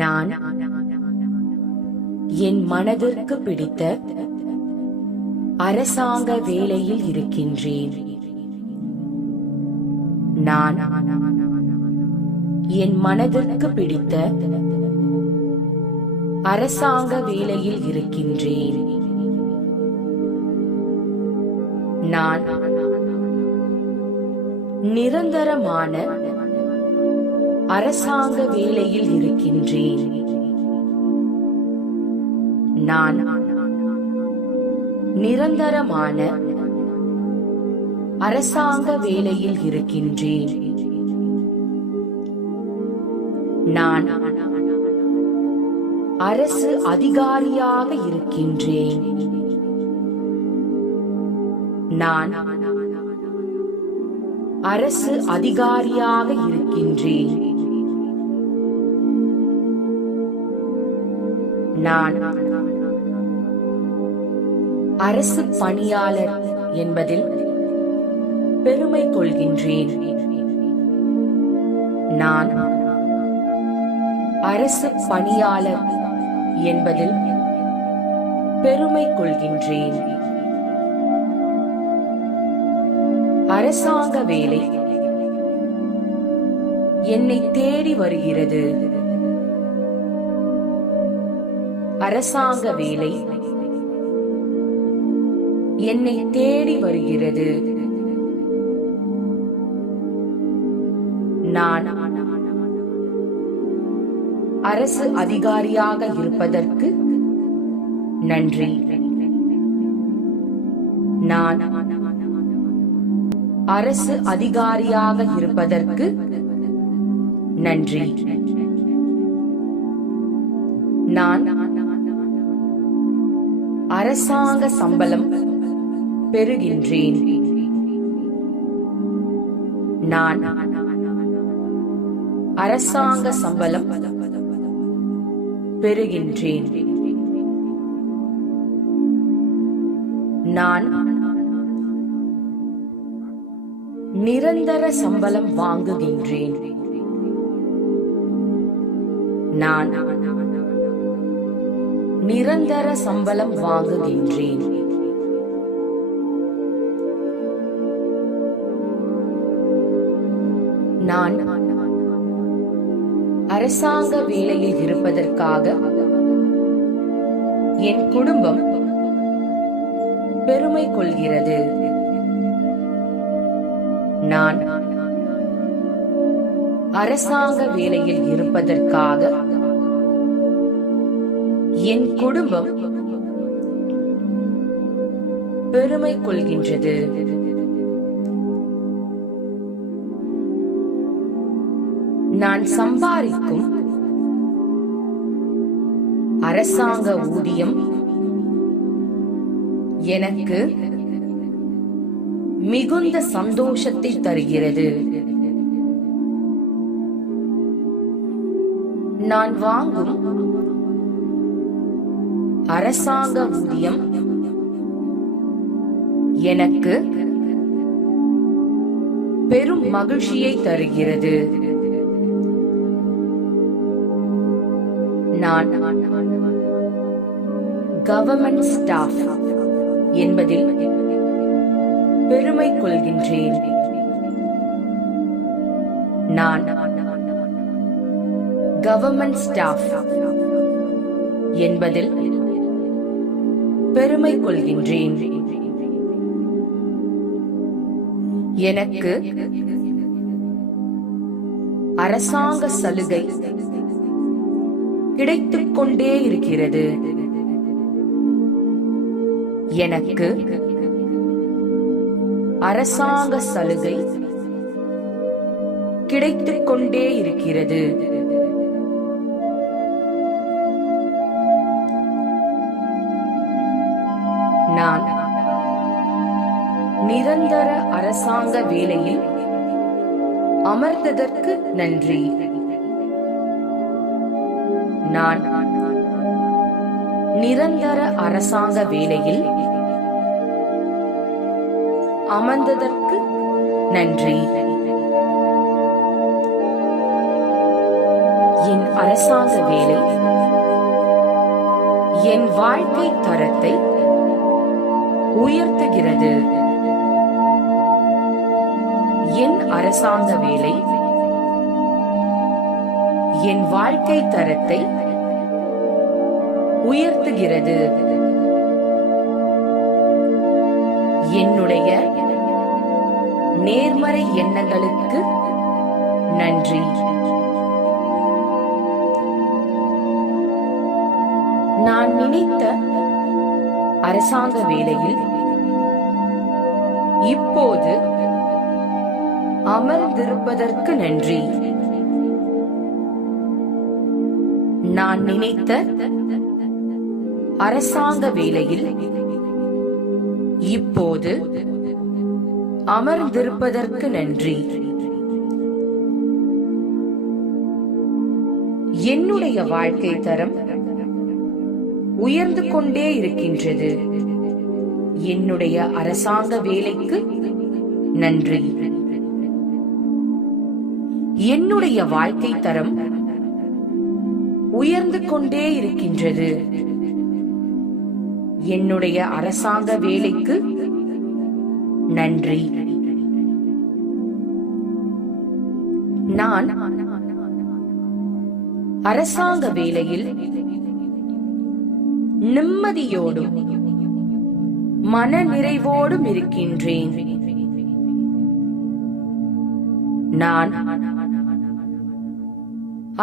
நான் என் மனதிற்கு பிடித்த அரசாங்க வேலையில் இருக்கின்றேன். நான் என் மனதிற்கு பிடித்த அரசாங்க வேலையில் இருக்கின்றேன். நான் நிரந்தரமான அரசாங்க வேலையில் இருக்கின்றேன். நான் நிரந்தரமான அரசாங்க வேலையில் இருக்கின்றேன். நான் அரசு அதிகாரியாக இருக்கின்றேன். நான் அரசு அதிகாரியாக இருக்கின்றேன். நான் அரசு பணியாளர் என்பதில் பெருமை கொள்கின்றேன். நான் அரசு பணியாளர் என்பதில் பெருமை கொள்கின்றேன். அரசாங்க வேலை என்னை தேடி வருகிறது. அரசாங்க வேலை என்னை தேடி வருகிறது. நான் அரசு அதிகாரியாக இருப்பதற்கு நன்றி. நான் அரசு அதிகாரியாக இருப்பதற்கு நன்றி. நான் அரசாங்க சம்பளம் பெறுகின்றேன். நான் அரசாங்க சம்பளம் பெறுகின்றேன். நான் நிரந்தர சம்பளம் வாங்குகின்றேன். நான் நிரந்தர சம்பளம் வாங்குகின்றேன். நான் அரசாங்க வேலையில் இருப்பதற்காக என் குடும்பம் பெருமை கொள்கிறது. நான் அரசாங்க வேலையில் இருப்பதற்காக என் குடும்பம் பெருமை கொள்கின்றது. நான் சம்பாதிக்கும் அரசாங்க ஊதியம் எனக்கு மிகுந்த சந்தோஷத்தை தருகிறது. நான் வாங்கும் அரசாங்க ஊதியம் எனக்கு பெரும் மகிழ்ச்சியை தருகிறது. நான் கவர்மெண்ட் ஸ்டாஃப் என்பதில் பெருமை கொள்கின்றேன். நான் கவர்மெண்ட் ஸ்டாஃப் என்பதில் பெருமை கொள்கின்றேன். எனக்கு அரசாங்க சலுகை கிடைத்துக் கொண்டே இருக்கிறது. எனக்கு அரசாங்க சலுகை கிடைத்துக் கொண்டே இருக்கிறது. நான் நிரந்தர அரசாங்க வேலையில் அமர்ந்ததற்கு நன்றி. நான் நிரந்தர அரசாங்க வேலையில் அமர்ந்ததற்கு நன்றி. என் அரசாங்க வேலை என் வாழ்க்கை தரத்தை உயர்த்துகிறது. என் அரசாங்க வேலை என் வாழ்க்கை தரத்தை உயர்த்துகிறது. என்னுடைய நேர்மறை எண்ணங்களுக்கு நன்றி. நான் நினைத்த அரசாங்க வேலையில் இப்போது அமர்ந்திருப்பதற்கு நன்றி. நான் நினைத்த அரசாங்க வேலையில் இப்போது அமர்ந்திருப்பதற்கு நன்றி. என்னுடைய வாழ்க்கை தரம் உயர்ந்து கொண்டே இருக்கின்றது. என்னுடைய அரசாங்க வேலைக்கு நன்றி. என்னுடைய வாழ்க்கை தரம் உயர்ந்து கொண்டே இருக்கின்றது. என்னுடைய அரசாங்க வேலைக்கு நன்றி. நான் அரசாங்க வேலையில் நிம்மதியோடும் மன நிறைவோடும் இருக்கின்றேன். நான்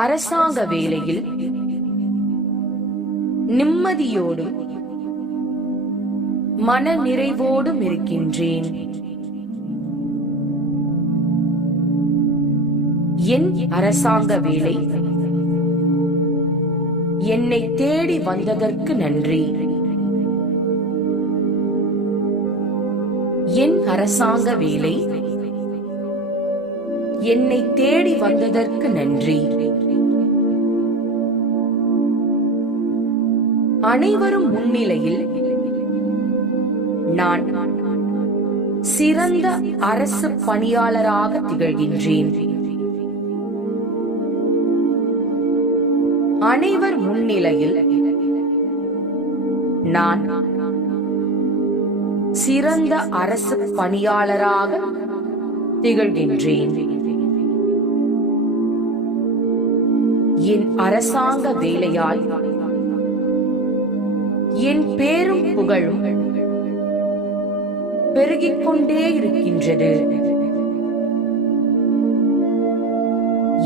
அரசாங்க வேலையில் நிம்மதியோடும் மன நிறைவோடும் இருக்கின்றேன். என் அரசாங்க வேலை என்னை தேடி வந்ததற்கு நன்றி. என் அரசாங்க வேலை என்னை தேடி வந்ததற்கு நன்றி. அனைவரும் முன்னிலையில் நான் சிறந்த அரசு பணியாளராக திகழ்கின்றேன். அனைவர் முன்னிலையில் நான் சிறந்த அரசு பணியாளராக திகழ்கின்றேன். என் அரசாங்க வேலையால் என் பேரும் புகழும் பெருகிக் கொண்டே இருக்கின்றது.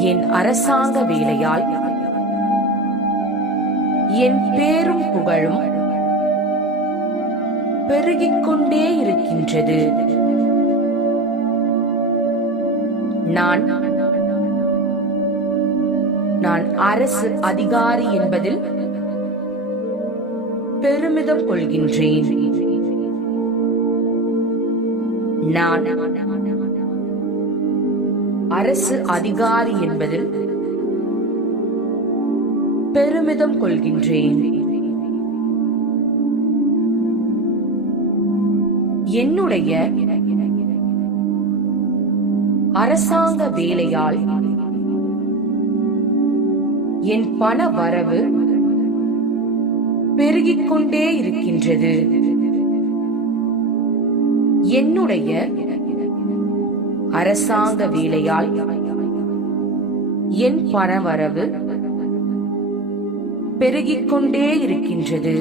என் அரசாங்க வேலையால் என் பேரும் புகழும் பெருகிக் கொண்டே இருக்கின்றது. நான் அரசு அதிகாரி என்பதில் பெருமிதம் கொள்கின்றேன். நான் அரசு அதிகாரி என்பதில் பெருமிதம் கொள்கின்றேன். என்னுடைய அரசாங்க வேலையால் என் பண வரவு பெருகிக் கொண்டே இருக்கின்றது. என்னுடைய அரசாங்க வேலையால் என் பண வரவு பெருகிக் கொண்டே இருக்கின்றது.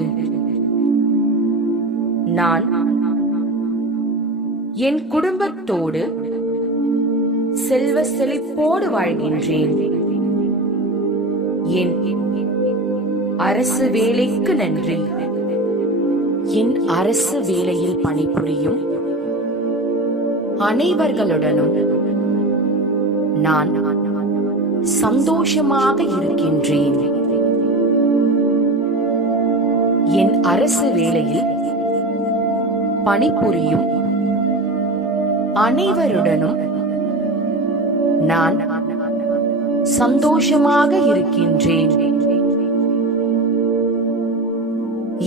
நான் என் குடும்பத்தோடு செல்வ செழிப்போடு வாழ்கின்றேன். என் அரசு வேலைக்கு நன்றி. என் அரசு வேலையில் பணிபுரியும் அனைவர்களுடனும் நான் சந்தோஷமாக இருக்கின்றேன். என் அரசு வேலையில் பணிபுரியும் அனைவருடனும் நான் சந்தோஷமாக இருக்கின்றேன்.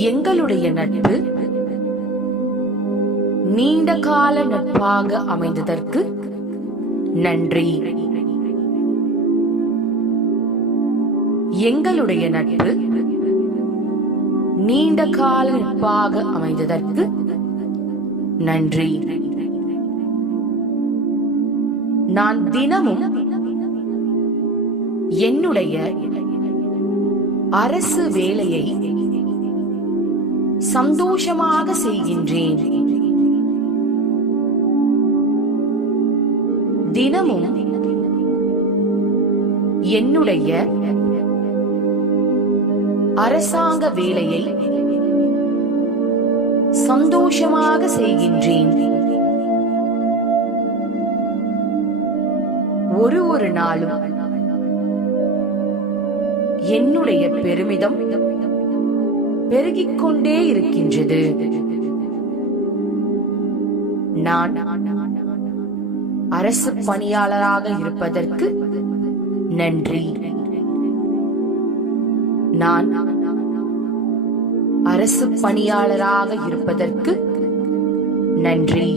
எங்களுடைய நட்பு நீண்ட கால நட்பாக அமைந்ததற்கு நன்றி. எங்களுடைய நட்பு நீண்ட கால நட்பாக அமைந்ததற்கு நன்றி. நான் தினமும் என்னுடைய அரசு வேலையை சந்தோஷமாக செய்கின்றேன். தினமும் என்னுடைய அரசாங்க வேலையை சந்தோஷமாக செய்கின்றேன். ஒரு நாளும் என்னுடைய பெருமிதம் பெருகிக் கொண்டே இருக்கின்றது. நான் அரசு பணியாளராக இருப்பதற்கு நன்றி. நான் அரசு பணியாளராக இருப்பதற்கு நன்றி.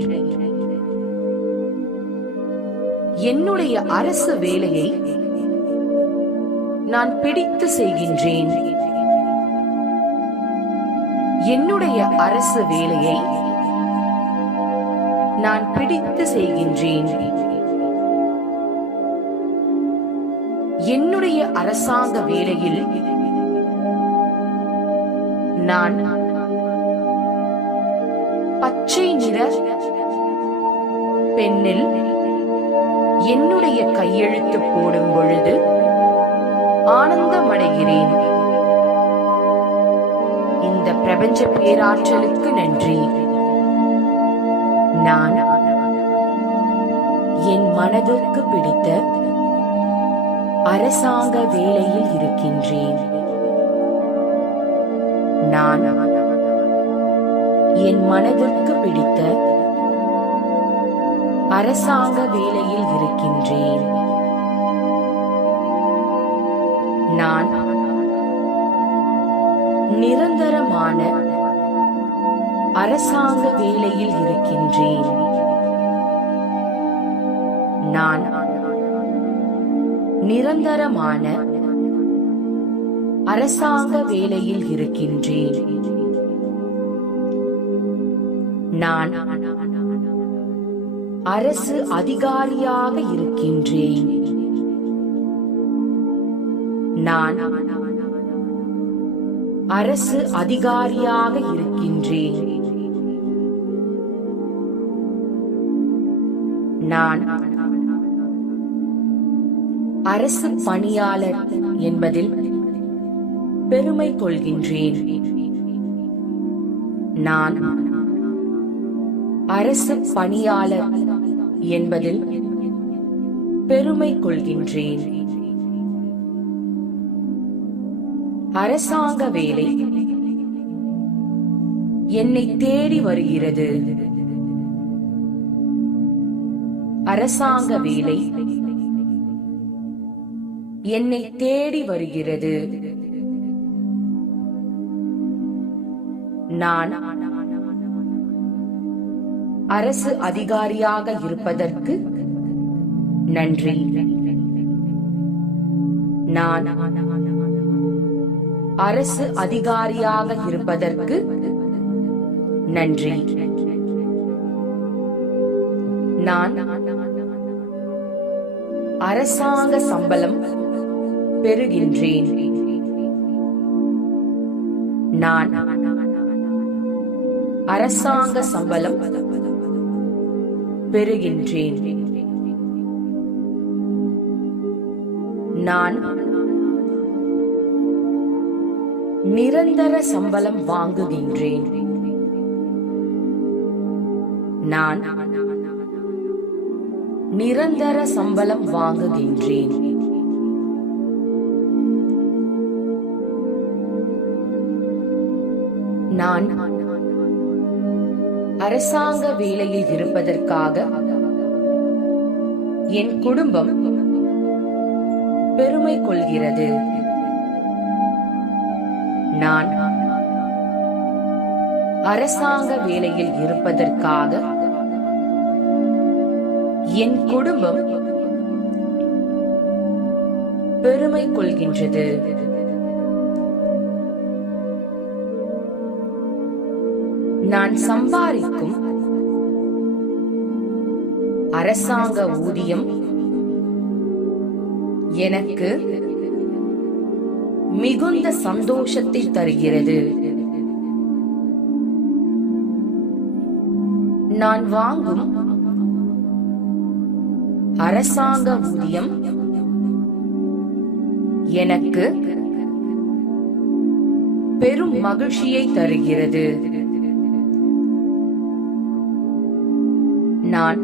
என்னுடைய அரசு வேலையை நான் பிடித்து செய்கின்றேன். என்னுடைய அரசு வேலையை நான் பிடித்து செய்கின்றேன். என்னுடைய அரசாங்க வேலையில் நான் பச்சை நிற பெண்ணில் என்னுடைய கையெழுத்து போடும் பொழுது ஆனந்தமடைகிறேன். இந்த பிரபஞ்ச பேராற்றலுக்கு நன்றி. நான் என் மனதிற்கு பிடித்த அரசாங்க வேலையில் இருக்கின்றேன். நான் என் மனதிற்கு பிடித்த அரசாங்க வேலையில் இருக்கின்றேன். நான் நிரந்தரமான அரசாங்க வேலையில் இருக்கின்றேன். நான் நிரந்தரமான அரசாங்க வேலையில் இருக்கின்றேன். நான் அரசு அதிகாரியாக இருக்கின்றேன். நான் அரசு அதிகாரியாக இருக்கின்றேன். நான் அரசு பணியாளர் என்பதில் பெருமை கொள்கின்றேன். நான் அரசு பணியாளர் என்பதில் பெருமை கொள்கின்றேன். அரசாங்க வேலை என்னை தேடி வருகிறது. அரசாங்க வேலை என்னை தேடி வருகிறது. நான் அரசு அதிகாரியாக இருப்பதற்கு நன்றி. நான் அரசு அதிகாரியாக இருப்பதற்கு நன்றி. நான் அரசாங்க சம்பளம் பெறுகின்றேன். நான் அரசாங்க சம்பளம் பெறுகின்றேன். நான் நிரந்தர சம்பளம் வாங்குகின்றேன். நான் நிரந்தர சம்பளம் வாங்குகின்றேன். நான் அரசாங்க வேலையில் இருப்பதற்காக என் குடும்பம் பெருமை கொள்கிறது. நான் அரசாங்க வேலையில் இருப்பதற்காக என் குடும்பம் பெருமை கொள்கின்றது. நான் சம்பாதிக்கும் அரசாங்க ஊதியம் எனக்கு மிகுந்த சந்தோஷத்தை தருகிறது. நான் வாங்கும் அரசாங்க ஊதியம் எனக்கு பெரும் மகிழ்ச்சியை தருகிறது. நான்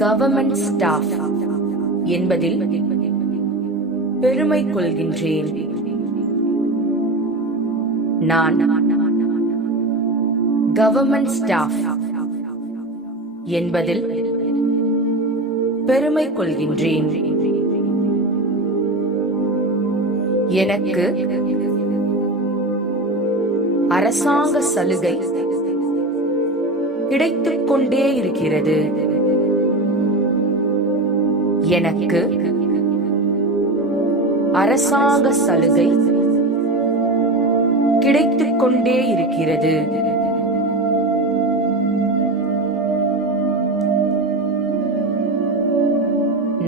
கவர்மெண்ட் ஸ்டாஃப் என்பதில் பெருமை கொள்கின்றேன். நான் கவர்மெண்ட் ஸ்டாஃப் என்பதில் பெருமை கொள்கின்றேன். எனக்கு அரசாங்க சலுகை கிடைத்துக் கொண்டே இருக்கிறது. எனக்கு அரசாங்க சலுகை கிடைத்துக் கொண்டே இருக்கிறது.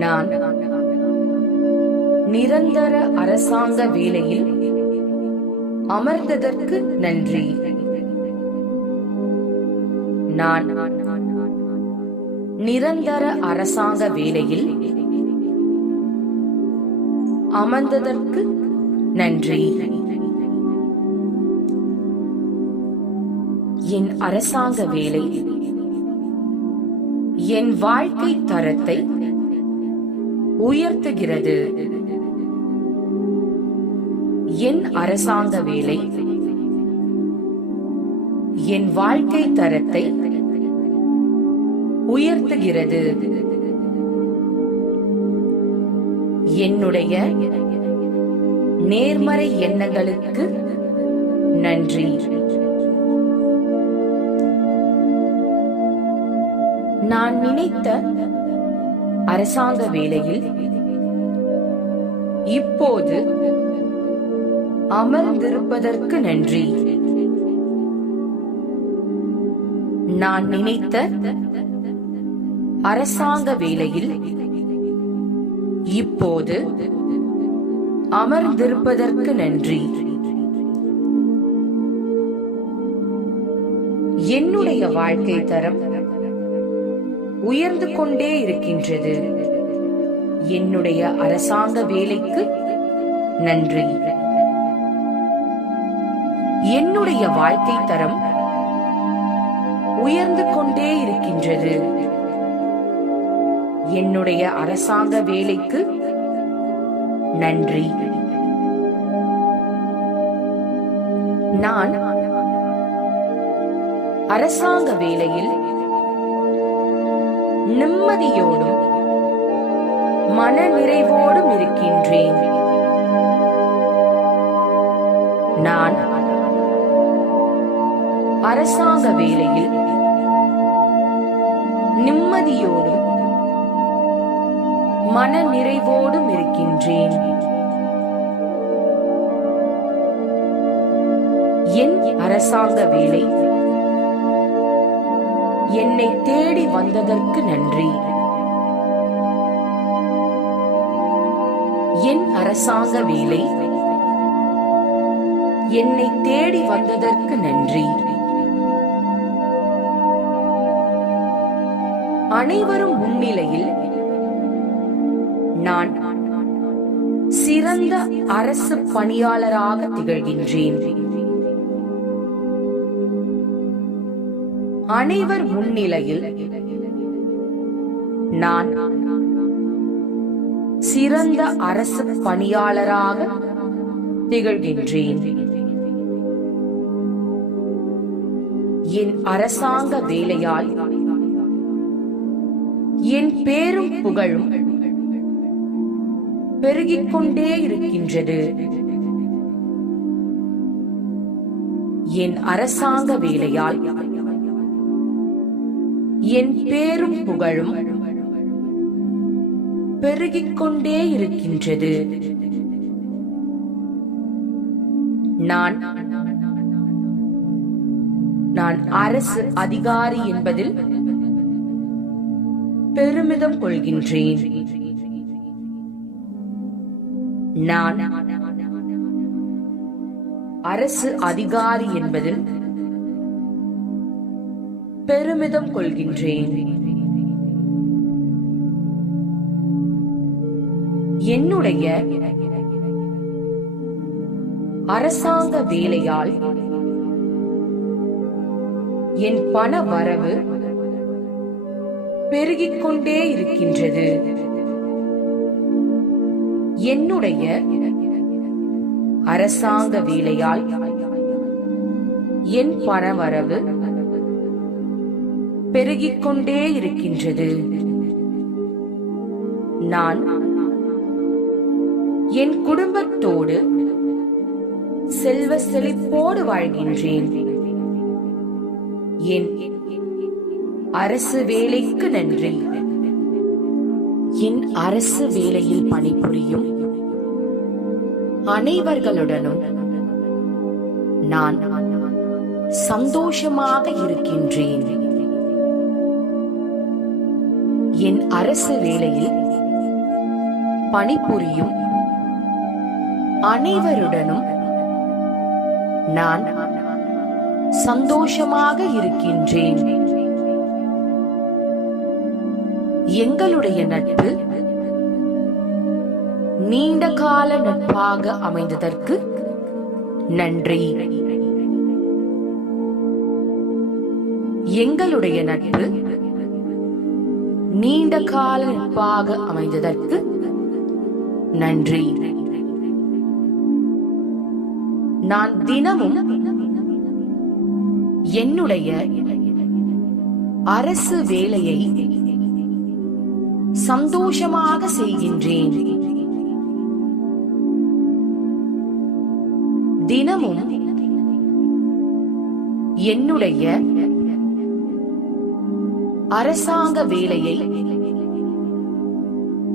நான் நிரந்தர அரசாங்க வேலையில் அமர்ந்ததற்கு நன்றி. நான் நிரந்தர அரசாங்க வேலையில் அமர்ந்ததற்கு நன்றி. என் அரசாங்க வேலை என் வாழ்க்கை தரத்தை உயர்த்துகிறது. என் அரசாங்க வேலை என் வாழ்க்கை தரத்தை உயர்த்துகிறது. என்னுடைய நேர்மறை எண்ணங்களுக்கு நன்றி. நான் நினைத்த அரசாங்க வேலையில் இப்போது அமர்ந்திருப்பதற்கு நன்றி. நான் நினைத்த அரசாங்க வேலையில் இப்போது அமர்ந்திருப்பதற்கு நன்றி. என்னுடைய வாழ்க்கை தரம் உயர்ந்து கொண்டே இருக்கின்றது. என்னுடைய அரசாங்க வேலைக்கு நன்றி. என்னுடைய வாழ்க்கை தரம் உயர்ந்து கொண்டே இருக்கின்றது. என்னுடைய அரசாங்க வேலைக்கு நன்றி. நான் அரசாங்க வேலையில் நிம்மதியோடும் மன நிறைவோடும் இருக்கின்றேன். நான் அரசாங்க வேலையில் நிம்மதியோடும் மன நிறைவோடும் இருக்கின்றேன். என் அரசாங்க வேலை என்னை தேடி வந்ததற்கு நன்றி. என் அரசாங்க வேலை என்னை தேடி வந்ததற்கு நன்றி. அனைவரும் முன்னிலையில் நான் சிறந்த அரசு பணியாளராக திகழ்கின்றேன். அனைவர் முன்னிலையில் நான் சிறந்த அரசு பணியாளராக திகழ்கின்றேன். என் அரசாங்க வேலையால் என் பேரும் புகழும் பெருகிக் கொண்டே இருக்கின்றது. என் அரசாங்க வேலையால் என் பேரும் புகழும் பெருகிக் கொண்டே இருக்கின்றது. நான் நான் அரசு அதிகாரி என்பதில் பெருமிதம் கொள்கின்றேன். நான் அரசு அதிகாரி என்பதில் பெருமிதம் கொள்கின்றேன். என்னுடைய அரசாங்க வேலையால் என் பண வரவு பெருகிக் கொண்டே இருக்கின்றது. என்னுடைய அரசாங்க வேலையால் என் பண வரவு பெருகிக் கொண்டே இருக்கின்றது. நான் என் குடும்பத்தோடு செல்வ செழிப்போடு வாழ்கின்றேன். என் அரசு வேலைக்கு நன்றி. என் அரசு வேலையில் பணிபுரியும் அனைவர்களுடனும் நான் சந்தோஷமாக இருக்கின்றேன். என் அரசு வேலையில் பணிபுரியும் அனைவருடனும் நான் சந்தோஷமாக இருக்கின்றேன். எங்களுடைய நட்பு நீண்ட கால நட்பாக அமைந்ததற்கு நன்றி. எங்களுடைய நட்பு நீண்ட கால நட்பாக அமைந்ததற்கு நன்றி. நான் தினமும் என்னுடைய அரசு வேலையை சந்தோஷமாக செய்கின்றேன். தினமும் என்னுடைய அரசாங்க வேலையை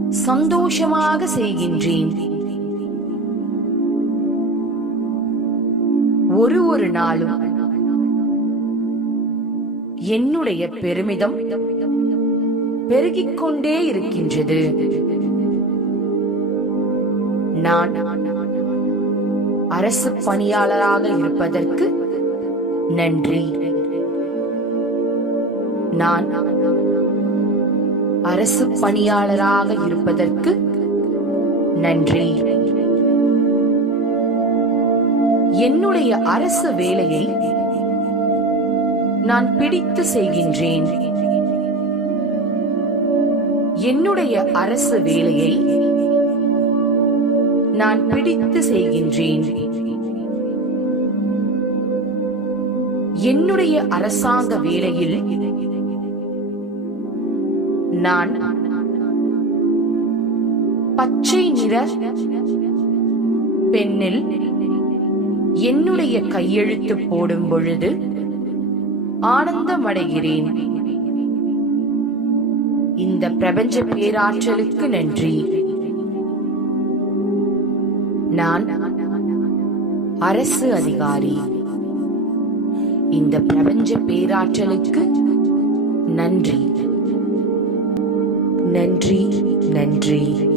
சந்தோஷமாக செய்கின்றேன். ஒரு நாளும் என்னுடைய பெருமிதம் பெருகிக் கொண்டே இருக்கின்றது. நான் அரசு பணியாளராக இருப்பதற்கு நன்றி. நான் அரசு பணியாளராக இருப்பதற்கு நன்றி. என்னுடைய அரசு வேலையை நான் பிடித்து செய்கின்றேன். என்னுடைய அரசு வேலையை நான் பிடித்து செய்கின்றேன். என்னுடைய அரசாங்க வேலையில் நான் பச்சை நிற பெண்ணில் என்னுடைய கையெழுத்து போடும் பொழுது ஆனந்தமடைகிறேன். இந்த பிரபஞ்ச பேராற்றலுக்கு நன்றி. நான் அரசு அதிகாரி. இந்த பிரபஞ்ச பேராற்றலுக்கு நன்றி. நன்றி, நன்றி.